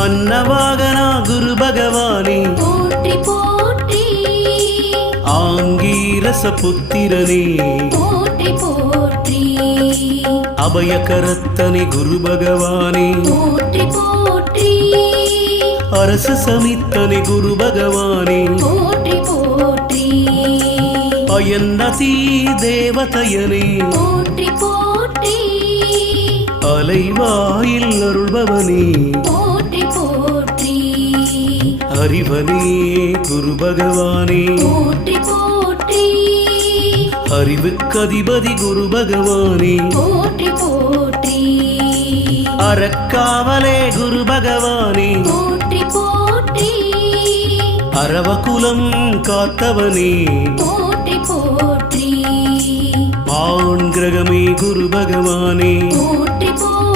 அன்னவாகனா குரு பகவானே போற்றி போற்றி ஆங்கீரச புத்திரனே போற்றி போற்றி அபயகரத்தனே குரு பகவானே போற்றி போற்றி அரசு சமித்தனே குரு பகவானே போற்றி போற்றி அயன்னதி தேவதையனே போற்றி போற்றி அலைவாயில் அருள்பவனே போற்றி போற்றி அறிவனே குரு பகவானே போற்றி போற்றி அறிவுக்கதிபதி குரு பகவானே போற்றி போற்றி அறக்காவலே குரு பகவானே போற்றி போற்றி அரவகுலம் காத்தவனே போற்றி போற்றி ஆண் கிரகமே குரு பகவானே போற்றி போற்றி